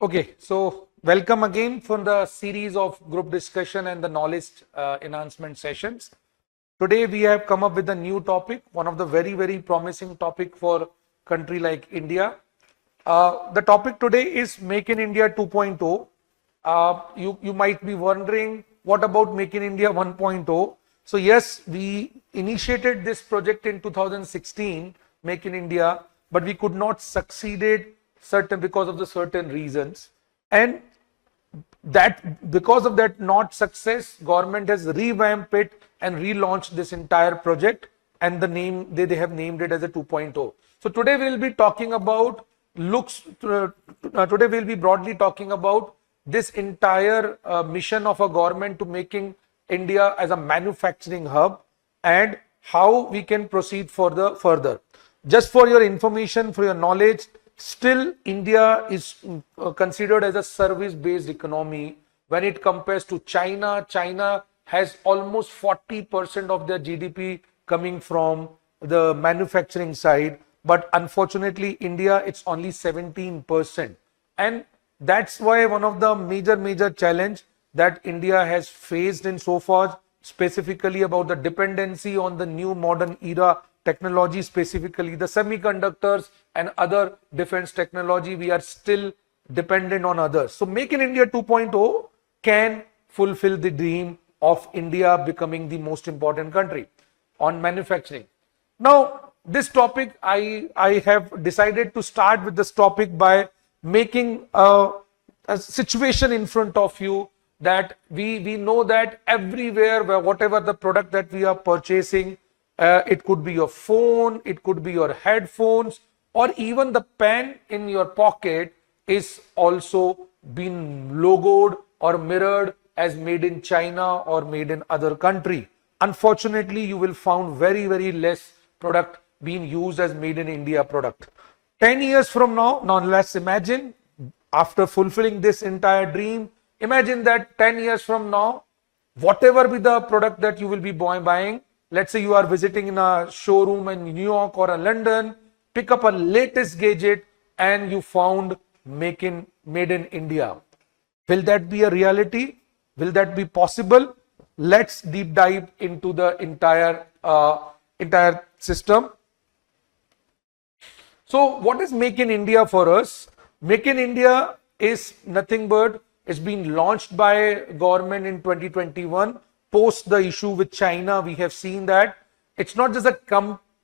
Okay, so welcome again for the series of group discussion and the knowledge enhancement sessions. Today we have come up with a new topic, one of the very promising topic for country like India. The topic today is Make in India 2.0. You might be wondering, what about Make in India 1.0? So yes, we initiated this project in 2016, Make in India, but we could not succeeded because of the certain reasons, and that because of that not success, government has revamped it and relaunched this entire project, and the name they have named it as a 2.0. So today we will be talking about today we'll be broadly talking about this entire mission of a government to making India as a manufacturing hub and how we can proceed further. Just for your information, for your knowledge, still India is considered as a service-based economy. When it compares to China, China has almost 40% of their GDP coming from the manufacturing side, but unfortunately India, it's only 17%. And that's why one of the major challenge that India has faced in so far, specifically about the dependency on the new modern era technology, specifically the semiconductors and other defense technology, we are still dependent on others. So Make in India 2.0 can fulfill the dream of India becoming the most important country on manufacturing. Now, this topic, I have decided to start with this topic by making a situation in front of you that we know that everywhere, whatever the product that we are purchasing, it could be your phone, it could be your headphones, or even the pen in your pocket is also been logoed or mirrored as made in China or made in other country. Unfortunately, you will find very less product being used as made in India product. 10 years from now, let's imagine, after fulfilling this entire dream, imagine that 10 years from now, whatever be the product that you will be buying, let's say you are visiting in a showroom in New York or London, pick up a latest gadget and you found made in India. Will that be a reality? Will that be possible? Let's deep dive into the entire system. So what is Make in India for us? Make in India is nothing but it's been launched by government in 2021. Post the issue with China, we have seen that it's not just a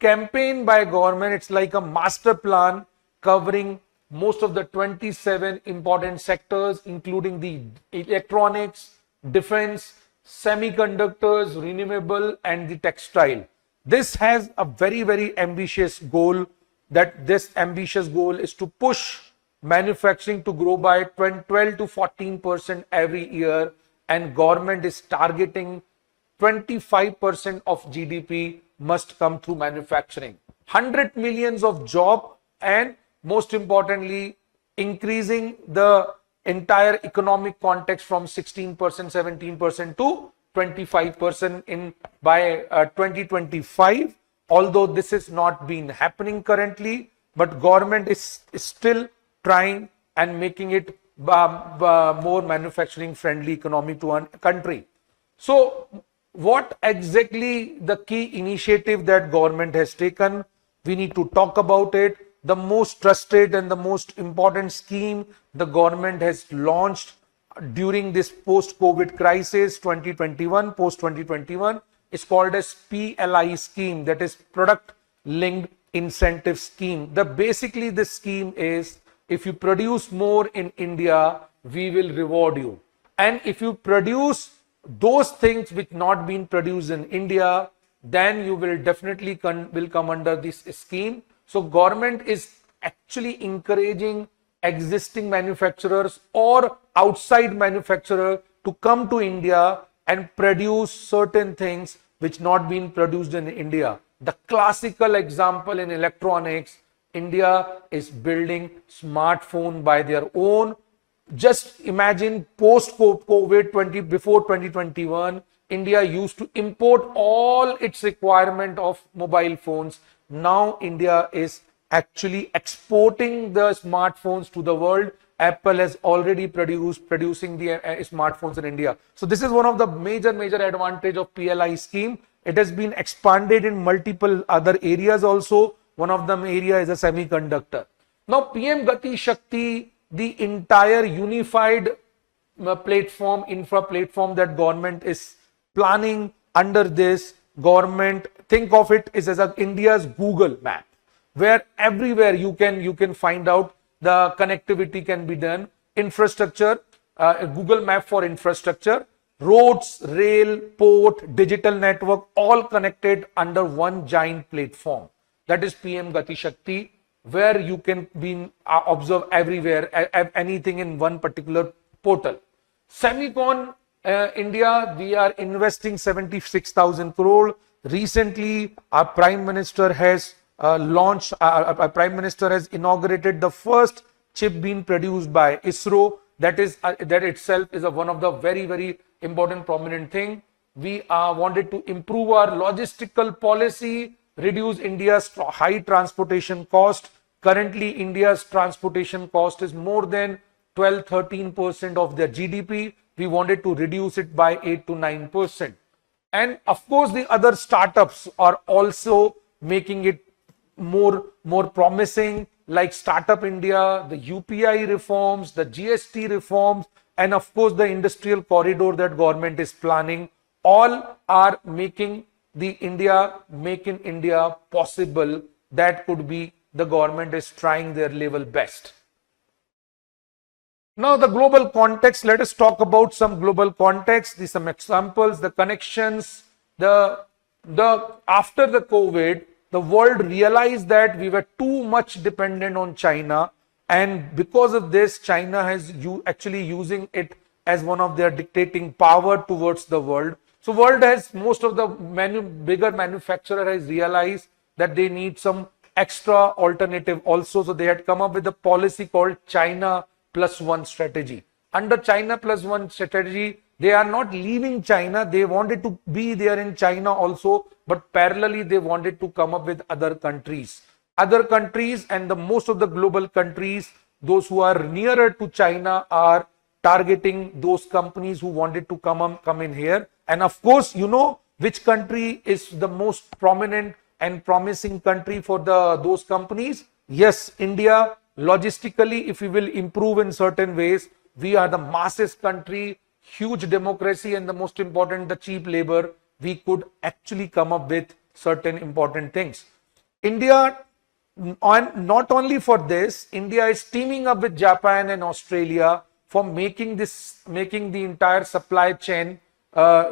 campaign by government, it's like a master plan covering most of the 27 important sectors, including the electronics, defense, semiconductors, renewable, and the textile. This has a very ambitious goal, that this ambitious goal is to push manufacturing to grow by 12 to 14% every year, and government is targeting 25% of GDP must come through manufacturing. 100 millions of job, and most importantly, increasing the entire economic context from 16%, 17% to 25% in by 2025. Although this is not been happening currently, but government is still trying and making it more manufacturing friendly economy to a country. So what exactly the key initiative that government has taken? We need to talk about it. The most trusted and the most important scheme the government has launched during this post-COVID crisis 2021, post-2021, is called as PLI scheme, that is Product Linked Incentive Scheme. Basically this scheme is, if you produce more in India, we will reward you. And if you produce those things which not been produced in India, then you will definitely come under this scheme. So government is actually encouraging existing manufacturers or outside manufacturer to come to India and produce certain things which not been produced in India. The classical example in electronics, India is building smartphone by their own. Just imagine post-COVID, before 2021, India used to import all its requirement of mobile phones. Now India is actually exporting the smartphones to the world Apple has already producing the smartphones in India. So this is one of the major advantage of PLI scheme. It has been expanded in multiple other areas also. One of them area is a semiconductor. Now PM Gati Shakti, the entire unified platform, infra platform that government is planning under this government, think of it as a India's Google map, where everywhere you can find out the connectivity can be done. Infrastructure, Google map for infrastructure, roads, rail, port, digital network, all connected under one giant platform. That is PM Gati Shakti, where you can be observe everywhere, anything in one particular portal. Semicon India, we are investing 76,000 crore. Recently, our Prime Minister has Prime Minister has inaugurated the first chip being produced by ISRO. That itself is one of the very important prominent thing. We wanted to improve our logistical policy, reduce India's high transportation cost. Currently, India's transportation cost is more than 12-13% of their GDP. We wanted to reduce it by 8 to 9%. And of course, the other startups are also making it more promising, like Startup India, the UPI reforms, the GST reforms, and of course the industrial corridor that government is planning. All are making the Make in India possible. That could be the government is trying their level best. Now the global context, let us talk about some global context. These some examples, the connections, after the COVID, the world realized that we were too much dependent on China, and because of this, China has actually using it as one of their dictating power towards the world. So world has, most of the bigger manufacturer has realized that they need some extra alternative also. So they had come up with a policy called China Plus One strategy. Under China Plus One strategy, they are not leaving China. They wanted to be there in China also, but parallelly they wanted to come up with other countries. And the most of the global countries, those who are nearer to China, are targeting those companies who wanted to come in here. And of course, you know which country is the most prominent and promising country for those companies? Yes, India. Logistically, if we will improve in certain ways, we are the massive country, huge democracy, and the most important, the cheap labor. We could actually come up with certain important things. India, not only for this, India is teaming up with Japan and Australia for making the entire supply chain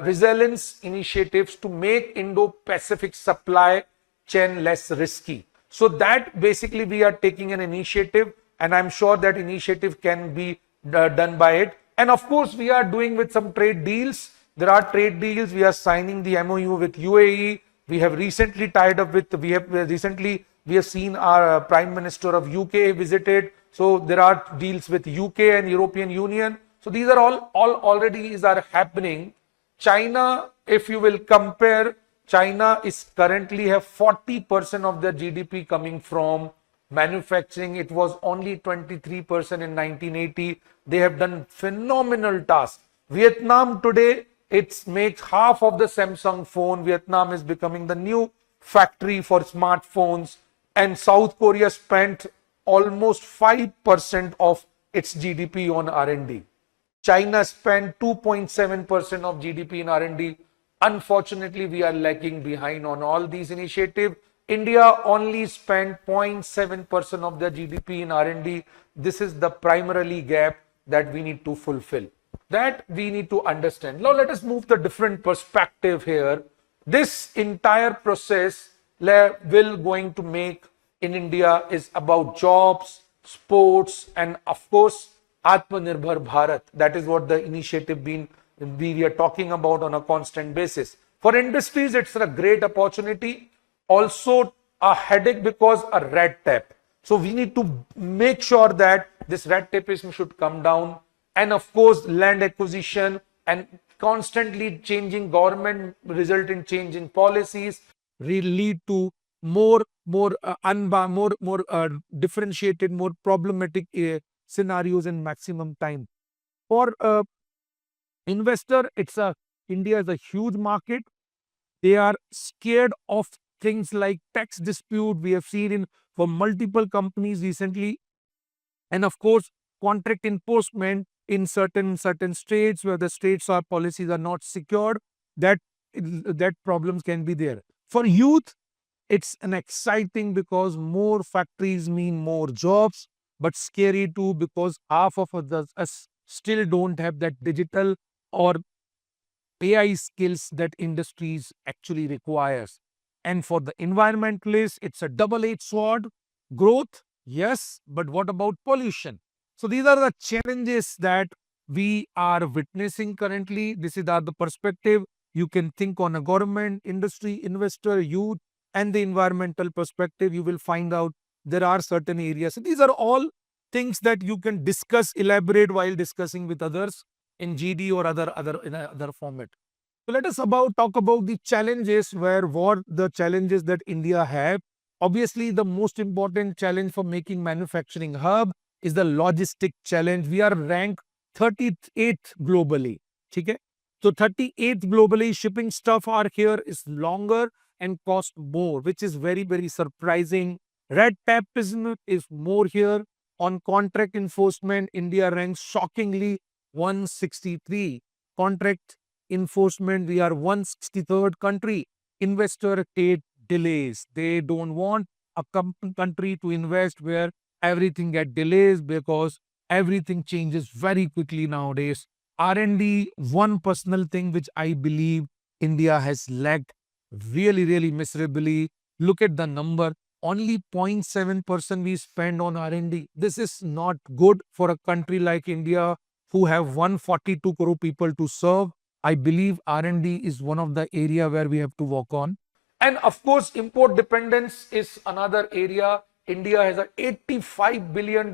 resilience initiatives to make Indo-Pacific supply chain less risky. So that basically we are taking an initiative, and I'm sure that initiative can be done by it. And of course, we are doing with some trade deals. There are trade deals. We are signing the MOU with UAE. We have recently tied up with, we have seen our Prime Minister of UK visited. So there are deals with UK and European Union. So these are all already are happening. China, if you will compare, China is currently have 40% of their GDP coming from manufacturing. It was only 23% in 1980. They have done phenomenal task. Vietnam today, it makes half of the Samsung phone. Vietnam is becoming the new factory for smartphones. And South Korea spent almost 5% of its GDP on R&D. China spent 2.7% of GDP in R&D. Unfortunately, we are lagging behind on all these initiatives. India only spent 0.7% of their GDP in R&D. This is the primarily gap that we need to fulfill. That we need to understand. Now let us move to a different perspective here. This entire process will going to make in India is about jobs, sports, and of course, Atmanirbhar Bharat. That is what the initiative we are talking about on a constant basis. For industries, it's a great opportunity. Also a headache because a red tape. So we need to make sure that this red tapeism should come down. And of course, land acquisition and constantly changing government result in change in policies will lead to more differentiated, more problematic scenarios in maximum time. For investor, India is a huge market. They are scared of things like tax dispute. We have seen in for multiple companies recently, and of course, contract enforcement in certain states where the states or policies are not secured. That that problems can be there. For youth, it's an exciting because more factories mean more jobs, but scary too because half of us still don't have that digital or AI skills that industries actually requires. And for the environmentalists, it's a double-edged sword. Growth, yes, but what about pollution? So these are the challenges that we are witnessing currently. This is the perspective. You can think on a government, industry, investor, youth, and the environmental perspective. You will find out there are certain areas. So these are all things that you can discuss, elaborate while discussing with others in GD or other format. So let us talk about the challenges what the challenges that India have. Obviously, the most important challenge for making manufacturing hub is the logistic challenge. We are ranked 38th globally. Okay? So 38th globally, shipping stuff are here is longer and cost more, which is very surprising. Red tapeism is more here. On contract enforcement, India ranks shockingly 163. Contract enforcement, we are 163rd country. Investor hate delays. They don't want a country to invest where everything get delays because everything changes very quickly nowadays. R&D, one personal thing which I believe India has lagged really miserably. Look at the number. Only 0.7% we spend on R&D. This is not good for a country like India who have 142 crore people to serve. I believe R&D is one of the area where we have to work on. And of course, import dependence is another area. India has an $85 billion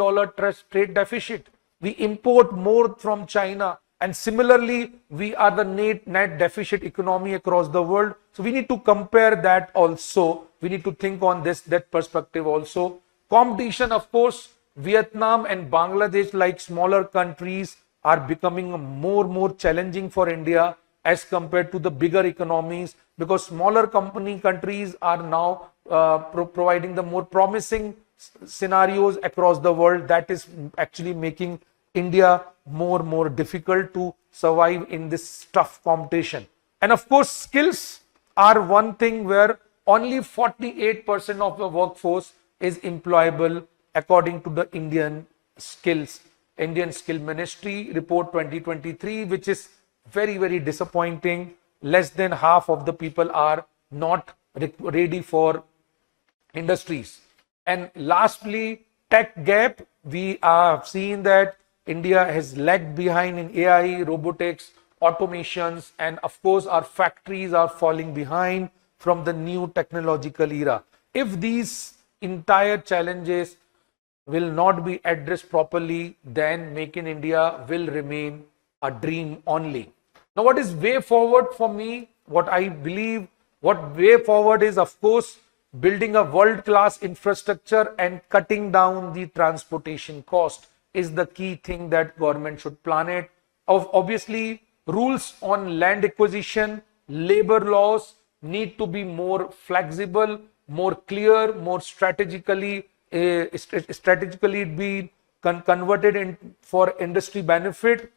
trade deficit. We import more from China. And similarly, we are the net deficit economy across the world. So we need to compare that also. We need to think on that perspective also. Competition, of course, Vietnam and Bangladesh, like smaller countries, are becoming more challenging for India as compared to the bigger economies, because smaller countries are now providing the more promising scenarios across the world. That is actually making India more difficult to survive in this tough competition. And of course, skills are one thing where only 48% of the workforce is employable according to the Indian Skill Ministry report 2023, which is very disappointing. Less than half of the people are not ready for industries. And lastly, tech gap. We are seeing that India has lagged behind in AI, robotics, automations, and of course our factories are falling behind from the new technological era. If these entire challenges will not be addressed properly, then Make in India will remain a dream only. Now, what is way forward for me? What I believe, what way forward is, of course, building a world-class infrastructure and cutting down the transportation cost is the key thing that government should plan it. Obviously, rules on land acquisition, labor laws need to be more flexible, more clear, more strategically be converted in for industry benefit.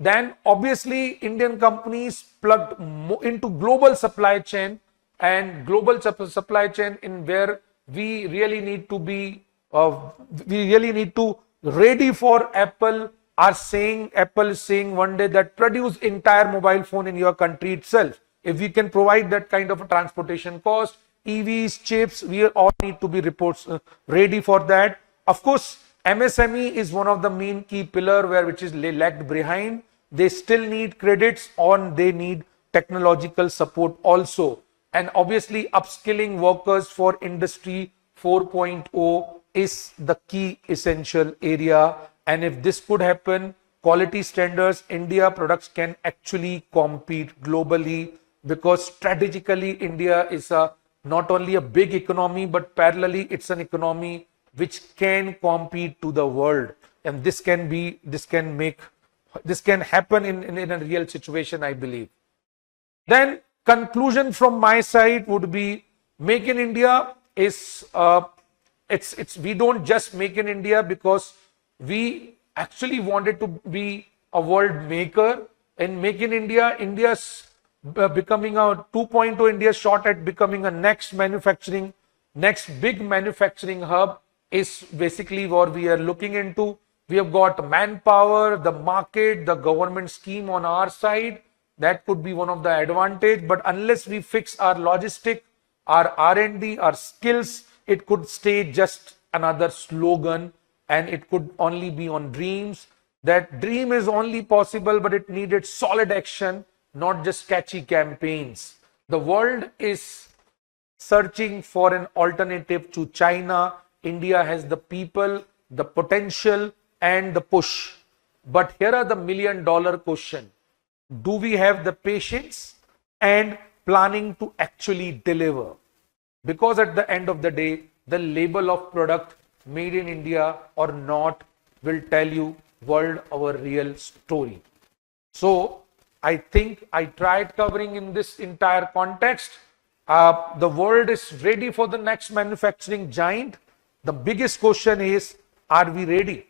Then obviously Indian companies plugged into global supply chain, and global supply chain in where we really need to be ready for Apple is saying one day that produce entire mobile phone in your country itself. If we can provide that kind of a transportation cost, EVs, chips, we all need to be ready for that. Of course, MSME is one of the main key pillar which is lagged behind. They still need credits, or they need technological support also. And obviously, upskilling workers for Industry 4.0 is the key essential area. And if this could happen, quality standards, India products can actually compete globally, because strategically India is not only a big economy, but parallelly it's an economy which can compete to the world. and this can happen in a real situation, I believe. Then conclusion from my side would be, Make in India is we don't just make in India because we actually wanted to be a world maker. And Make in India, India's becoming a 2.0, India shot at becoming a next big manufacturing hub is basically what we are looking into. We have got manpower, the market, the government scheme on our side. That could be one of the advantage. But unless we fix our logistic, our R&D, our skills, it could stay just another slogan, and it could only be on dreams. That dream is only possible, but it needed solid action, not just catchy campaigns. The world is searching for an alternative to China. India has the people, the potential, and the push. But here are the $1,000,000 question. Do we have the patience and planning to actually deliver? Because at the end of the day, the label of product made in India or not will tell you world our real story. So I think I tried covering in this entire context. The world is ready for the next manufacturing giant. The biggest question is, are we ready?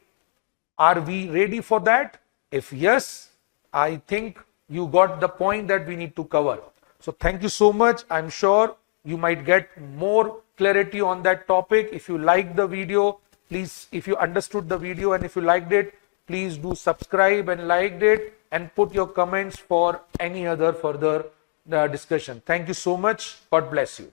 Are we ready for that? If yes, I think you got the point that we need to cover. So thank you so much. I'm sure you might get more clarity on that topic. If you liked the video, please, if you understood the video and if you liked it, please do subscribe and liked it, and put your comments for any other further discussion. Thank you so much. God bless you.